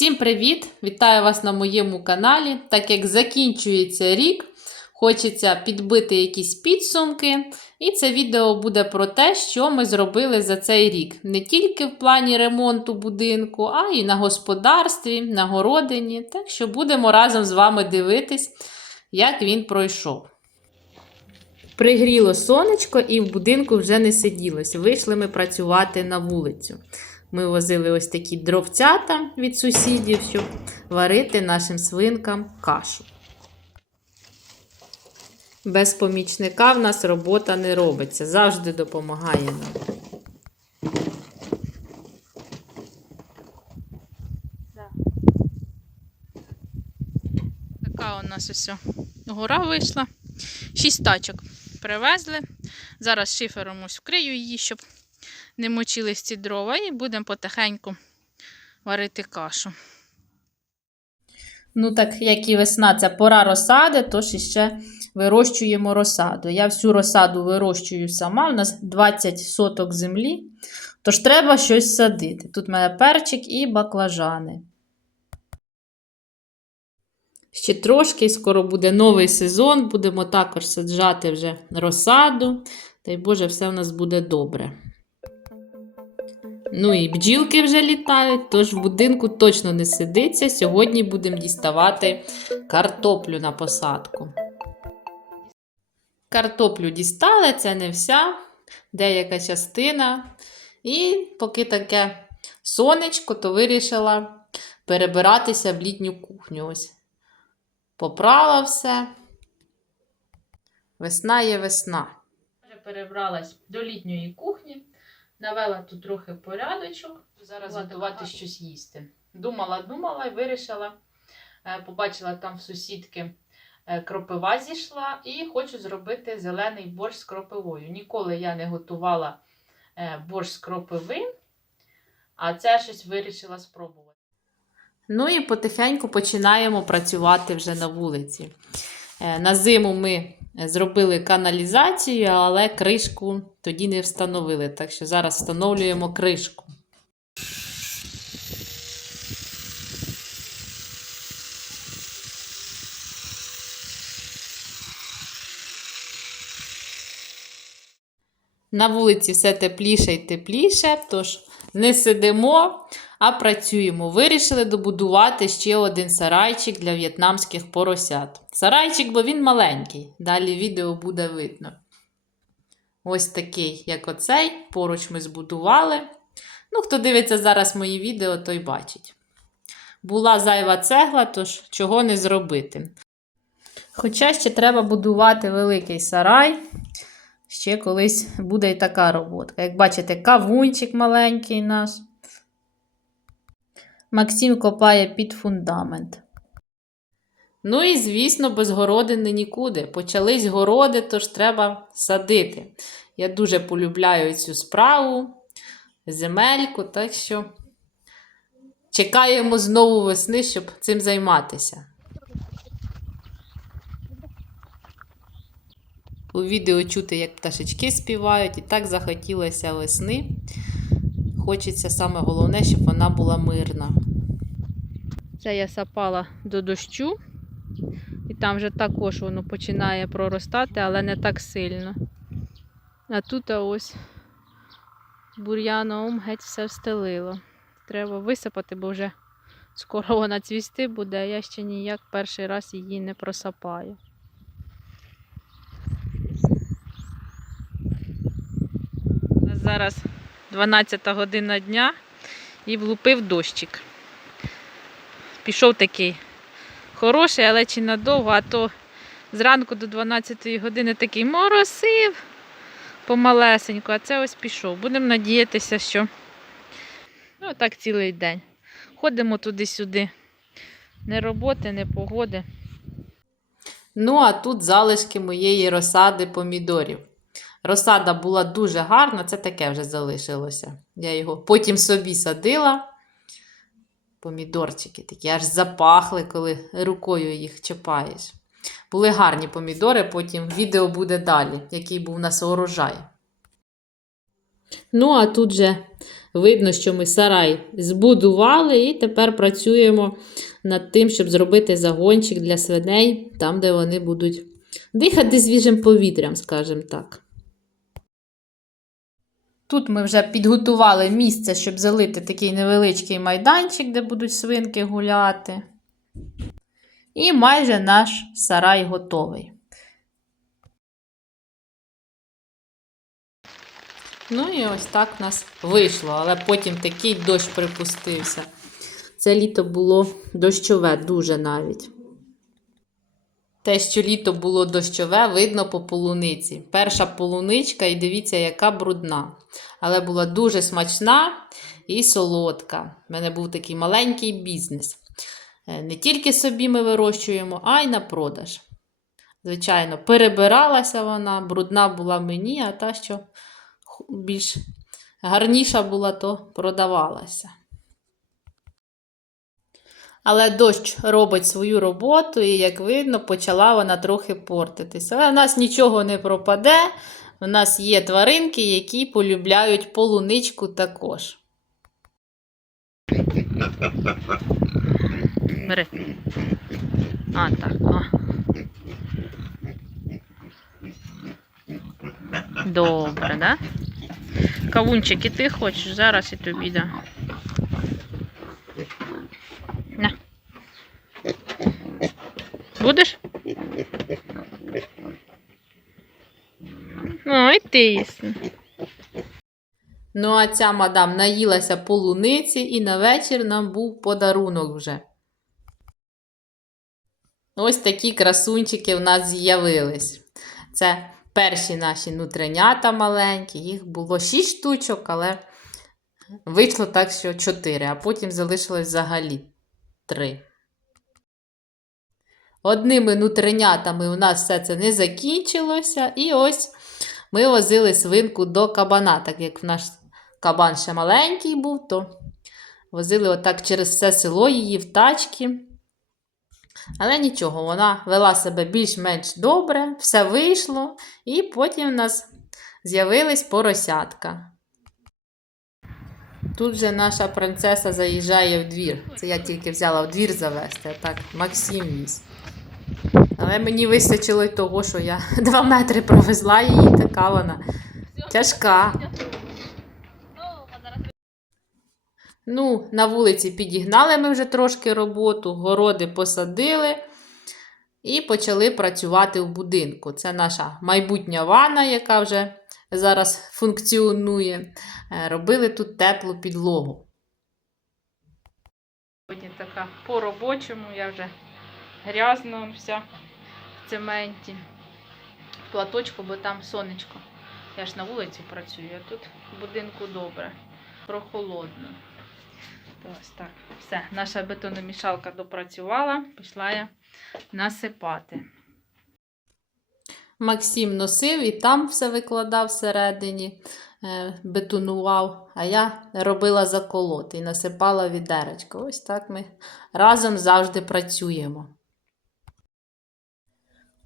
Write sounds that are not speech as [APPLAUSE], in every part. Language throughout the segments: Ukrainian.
Всім привіт! Вітаю вас на моєму каналі. Так як закінчується рік, хочеться підбити якісь підсумки. І це відео буде про те, що ми зробили за цей рік. Не тільки в плані ремонту будинку, а й на господарстві, на городині. Так що будемо разом з вами дивитись, як він пройшов. Пригріло сонечко і в будинку вже не сиділося. Вийшли ми працювати на вулицю. Ми возили ось такі дровцята від сусідів, щоб варити нашим свинкам кашу. Без помічника в нас робота не робиться, завжди допомагає нам. Така у нас ось гора вийшла. Шість тачок привезли. Зараз шифером ось вкрию її, щоб не мочились ці дрова, і будемо потихеньку варити кашу. Ну, так як і весна, це пора розсади, тож іще вирощуємо розсаду. Я всю розсаду вирощую сама. У нас 20 соток землі, тож треба щось садити. Тут в мене перчик і баклажани. Ще трошки, скоро буде новий сезон, будемо також саджати вже розсаду. Дай Боже, все в нас буде добре. Ну і бджілки вже літають, тож в будинку точно не сидиться. Сьогодні будемо діставати картоплю на посадку. Картоплю дістали, це не вся, деяка частина. І поки таке сонечко, то вирішила перебиратися в літню кухню. Ось. Попрала все. Весна є весна. Вже перебралась до літньої кухні. Навела тут трохи порядочок. Зараз готувати щось їсти. Думала, думала і вирішила. Е, Побачила там в сусідки е, кропива зійшла і хочу зробити зелений борщ з кропивою. Ніколи я не готувала е, борщ з кропиви, а це щось вирішила спробувати. Ну і потихеньку починаємо працювати вже на вулиці. На зиму ми зробили каналізацію, але кришку тоді не встановили. Так що зараз встановлюємо кришку. На вулиці все тепліше і тепліше, тож не сидимо, а працюємо. Вирішили добудувати ще один сарайчик для в'єтнамських поросят. Сарайчик, бо він маленький. Далі відео буде видно. Ось такий, як оцей. Поруч ми збудували. Ну, хто дивиться зараз мої відео, той бачить. Була зайва цегла, тож чого не зробити. Хоча ще треба будувати великий сарай. Ще колись буде і така робота. Як бачите, кавунчик маленький наш. Максим копає під фундамент. Ну і, звісно, без городини нікуди. Почались городи, тож треба садити. Я дуже полюбляю цю справу, земельку, так що чекаємо знову весни, щоб цим займатися. У відео чути, як пташечки співають, і так захотілося весни. Хочеться саме головне, щоб вона була мирна. Це я сапала до дощу, і там вже також воно починає проростати, але не так сильно. А тут ось бур'яном геть все встелило. Треба висипати, бо вже скоро вона цвісти буде, а я ще ніяк перший раз її не просапаю. Зараз 12 година дня і влупив дощик. Пішов такий хороший, але чи надовго, а то зранку до 12 години такий моросив помалесенько, а це ось пішов. Будемо надіятися, що ну, так цілий день. Ходимо туди-сюди. Не роботи, не погоди. Ну, а тут залишки моєї розсади помідорів. Розсада була дуже гарна, це таке вже залишилося. Я його потім собі садила. Помідорчики такі аж запахли, коли рукою їх чіпаєш. Були гарні помідори, потім відео буде далі, який був у нас урожай. Ну, а тут же видно, що ми сарай збудували, і тепер працюємо над тим, щоб зробити загончик для свиней, там, де вони будуть дихати свіжим повітрям, скажімо так. Тут ми вже підготували місце, щоб залити такий невеличкий майданчик, де будуть свинки гуляти. І майже наш сарай готовий. Ну і ось так в нас вийшло, але потім такий дощ припустився. Це літо було дощове, дуже навіть. Те, що літо було дощове, видно по полуниці. Перша полуничка, і дивіться, яка брудна. Але була дуже смачна і солодка. У мене був такий маленький бізнес. Е, Не тільки собі ми вирощуємо, а й на продаж. Звичайно, перебиралася вона, брудна була мені, а та, що більш гарніша була, то продавалася. Але дощ робить свою роботу, і, як видно, почала вона трохи портитися. Але в нас нічого не пропаде. У нас є тваринки, які полюбляють полуничку також. Бери. А, так. О. Добре, да? Кавунчик, і ти хочеш? Зараз і тобі да. Будеш? Ну, і ти їсти. Ну, а ця мадам наїлася полуниці, і на вечір нам був подарунок вже. Ось такі красунчики в нас з'явились. Це перші наші нутринята маленькі, їх було 6 штучок, але вийшло так, що 4, а потім залишилось взагалі 3. Одними нутринятами у нас все це не закінчилося, і ось ми возили свинку до кабана, так як в наш кабан ще маленький був, то возили отак через все село її в тачки. Але нічого, вона вела себе більш-менш добре, все вийшло, і потім в нас з'явились поросятка. Тут же наша принцеса заїжджає в двір. Це я тільки взяла в двір завести, так Максим віз. Але мені вистачило й того, що я [LAUGHS] два метри провезла її, така вона тяжка. Ну, на вулиці підігнали ми вже трошки роботу, городи посадили і почали працювати в будинку. Це наша майбутня ванна, яка вже зараз функціонує. Е, Робили тут теплу підлогу. Сьогодні така по-робочому, я вже грязна вся в цементі. В платочку, бо там сонечко. Я ж на вулиці працюю, а тут в будинку добре, прохолодно. Ось так. Все, наша бетономішалка допрацювала, пішла я насипати. Максим носив і там все викладав всередині, е, бетонував, а я робила заколот і насипала відеречко. Ось так ми разом завжди працюємо.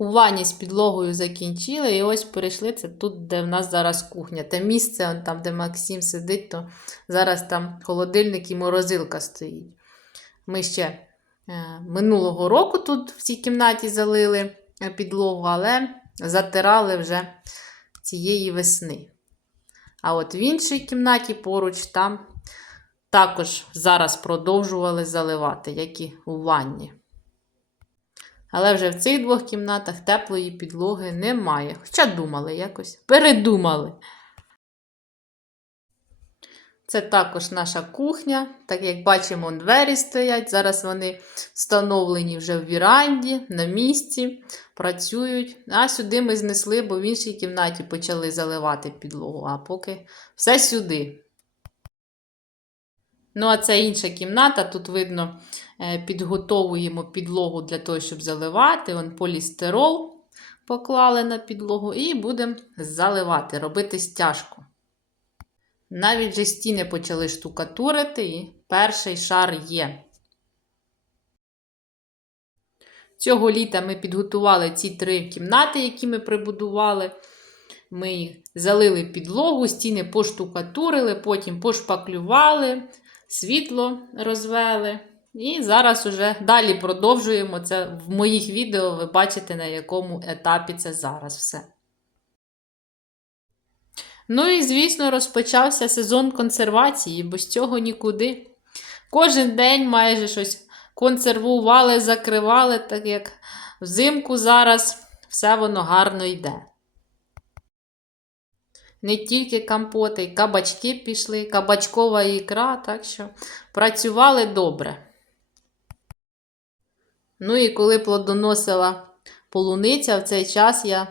У ванні з підлогою закінчили, і ось перейшли. Це тут, де в нас зараз кухня. Те місце, там, де Максим сидить, то зараз там холодильник і морозилка стоїть. Ми ще е, минулого року тут в цій кімнаті залили е, підлогу, але затирали вже цієї весни. А от в іншій кімнаті поруч там також зараз продовжували заливати, як і у ванні. Але вже в цих двох кімнатах теплої підлоги немає. Хоча думали якось, передумали. Це також наша кухня. Так як бачимо, двері стоять. Зараз вони встановлені вже в віранді, на місці, працюють. А сюди ми знесли, бо в іншій кімнаті почали заливати підлогу, а поки все сюди. Ну, а це інша кімната. Тут видно, е, підготовуємо підлогу для того, щоб заливати. Вон полістирол поклали на підлогу і будемо заливати, робити стяжку. Навіть же стіни почали штукатурити, і перший шар є. Цього літа ми підготували ці три кімнати, які ми прибудували. Ми їх залили підлогу, стіни поштукатурили, потім пошпаклювали, світло розвели. І зараз уже далі продовжуємо це в моїх відео. Ви бачите, на якому етапі це зараз все. Ну і, звісно, розпочався сезон консервації, бо з цього нікуди. Кожен день майже щось консервували, закривали, так як взимку зараз все воно гарно йде. Не тільки компоти, кабачки пішли, кабачкова ікра, так що працювали добре. Ну і коли плодоносила полуниця, в цей час я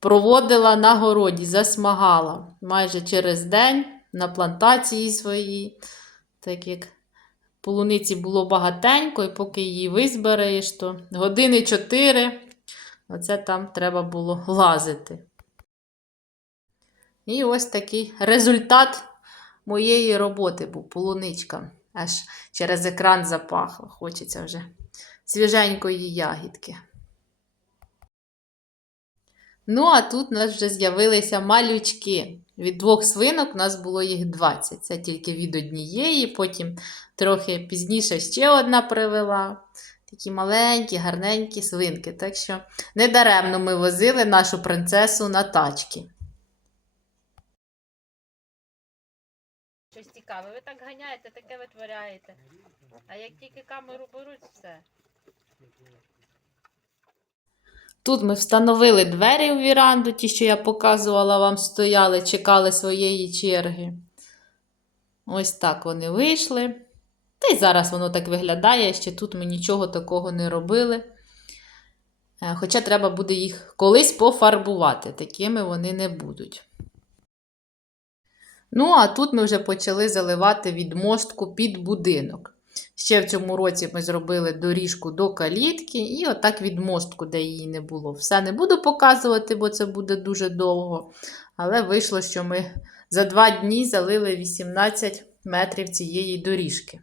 проводила на городі, засмагала майже через день на плантації своїй, так як полуниці було багатенько, і поки її визбереш, то години 4, оце там треба було лазити. І ось такий результат моєї роботи був полуничка. Аж через екран запахло. Хочеться вже свіженької ягідки. Ну, а тут у нас вже з'явилися малючки. Від двох свинок у нас було їх 20. Це тільки від однієї, потім трохи пізніше ще одна привела. Такі маленькі, гарненькі свинки. Так що недаремно ми возили нашу принцесу на тачки. Щось цікаве. Ви так ганяєте, таке витворяєте. А як тільки камеру беруть, все. Тут ми встановили двері у віранду, ті, що я показувала вам, стояли, чекали своєї черги. Ось так вони вийшли. Та й зараз воно так виглядає, ще тут ми нічого такого не робили. Е, Хоча треба буде їх колись пофарбувати, такими вони не будуть. Ну, а тут ми вже почали заливати відмостку під будинок. Ще в цьому році ми зробили доріжку до калітки і отак відмостку, де її не було. Все не буду показувати, бо це буде дуже довго. Але вийшло, що ми за два дні залили 18 метрів цієї доріжки.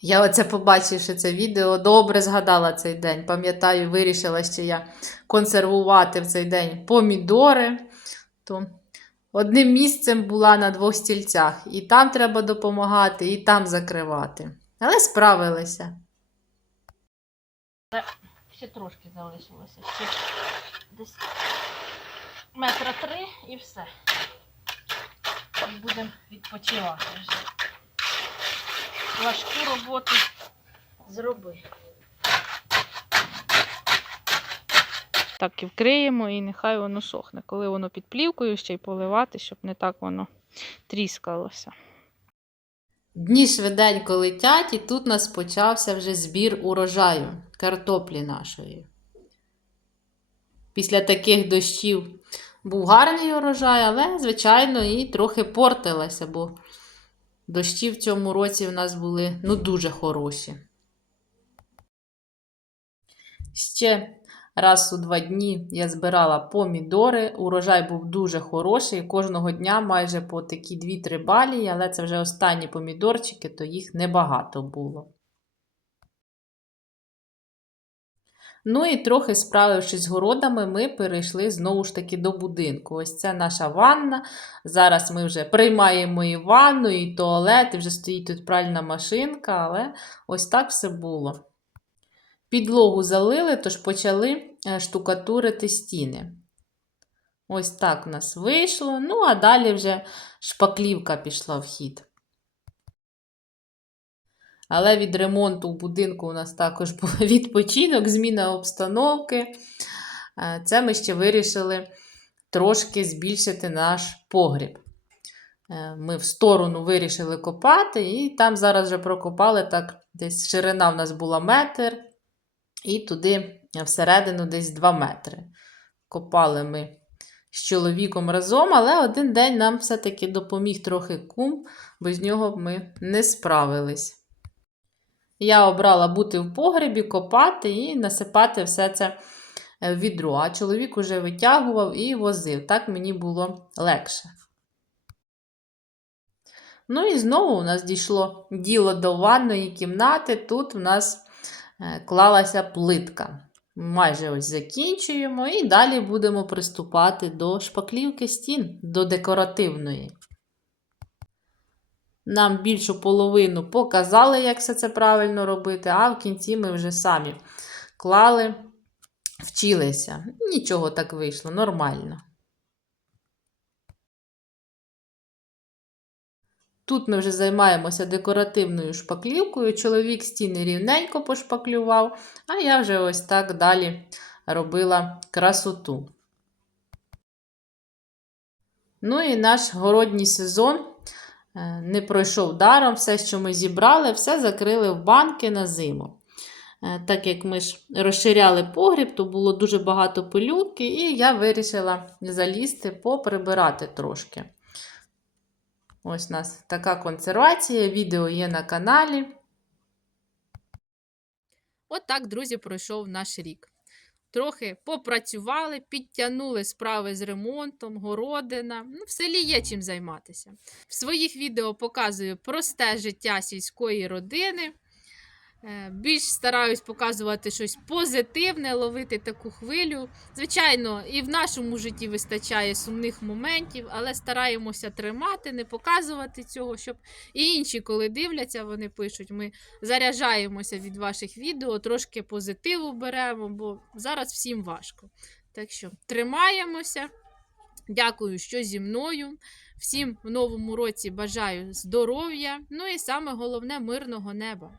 Я оце побачивши це відео, добре згадала цей день. Пам'ятаю, вирішила ще я консервувати в цей день помідори. То одним місцем була на двох стільцях. І там треба допомагати, і там закривати. Але справилися. Ще трошки залишилося. Ще десь метра три і все. І будемо відпочивати вже. Важку роботу зроби. Так і вкриємо і нехай воно сохне. Коли воно під плівкою, ще й поливати, щоб не так воно тріскалося. Дні швиденько летять, і тут нас почався вже збір урожаю картоплі нашої. Після таких дощів був гарний урожай, але, звичайно, і трохи портилася, бо дощі в цьому році в нас були ну, дуже хороші. Ще раз у два дні я збирала помідори. Урожай був дуже хороший. Кожного дня майже по такі 2-3 балії, але це вже останні помідорчики, то їх небагато було. Ну і трохи справившись з городами, ми перейшли знову ж таки до будинку. Ось це наша ванна. Зараз ми вже приймаємо і ванну, і туалет, і вже стоїть тут пральна машинка, але ось так все було. Підлогу залили, тож почали штукатурити стіни. Ось так у нас вийшло. Ну, а далі вже шпаклівка пішла в хід. Але від ремонту в будинку у нас також був [LAUGHS] відпочинок, зміна обстановки. Е, Це ми ще вирішили трошки збільшити наш погріб. Е, Ми в сторону вирішили копати, і там зараз вже прокопали так, десь ширина в нас була метр, і туди всередину десь 2 метри. Копали ми з чоловіком разом, але один день нам все-таки допоміг трохи кум, без нього ми не справились. Я обрала бути в погребі, копати і насипати все це в відро. А чоловік уже витягував і возив. Так мені було легше. Ну і знову у нас дійшло діло до ванної кімнати. Тут у нас е, клалася плитка. Майже ось закінчуємо і далі будемо приступати до шпаклівки стін, до декоративної. Нам більшу половину показали, як все це правильно робити, а в кінці ми вже самі клали, вчилися. Нічого так вийшло, нормально. Тут ми вже займаємося декоративною шпаклівкою. Чоловік стіни рівненько пошпаклював, а я вже ось так далі робила красоту. Ну і наш городній сезон е, не пройшов даром. Все, що ми зібрали, все закрили в банки на зиму. Е, Так як ми ж розширяли погріб, то було дуже багато пилюки, і я вирішила залізти, поприбирати трошки. Ось у нас така консервація, відео є на каналі. От так, друзі, пройшов наш рік. Трохи попрацювали, підтягнули справи з ремонтом, городина. Ну, в селі є чим займатися. В своїх відео показую просте життя сільської родини. Е, Більш стараюсь показувати щось позитивне, ловити таку хвилю. Звичайно, і в нашому житті вистачає сумних моментів, але стараємося тримати, не показувати цього, щоб і інші, коли дивляться, вони пишуть: ми заряджаємося від ваших відео, трошки позитиву беремо, бо зараз всім важко. Так що тримаємося. Дякую, що зі мною. Всім в новому році бажаю здоров'я. Ну і саме головне мирного неба.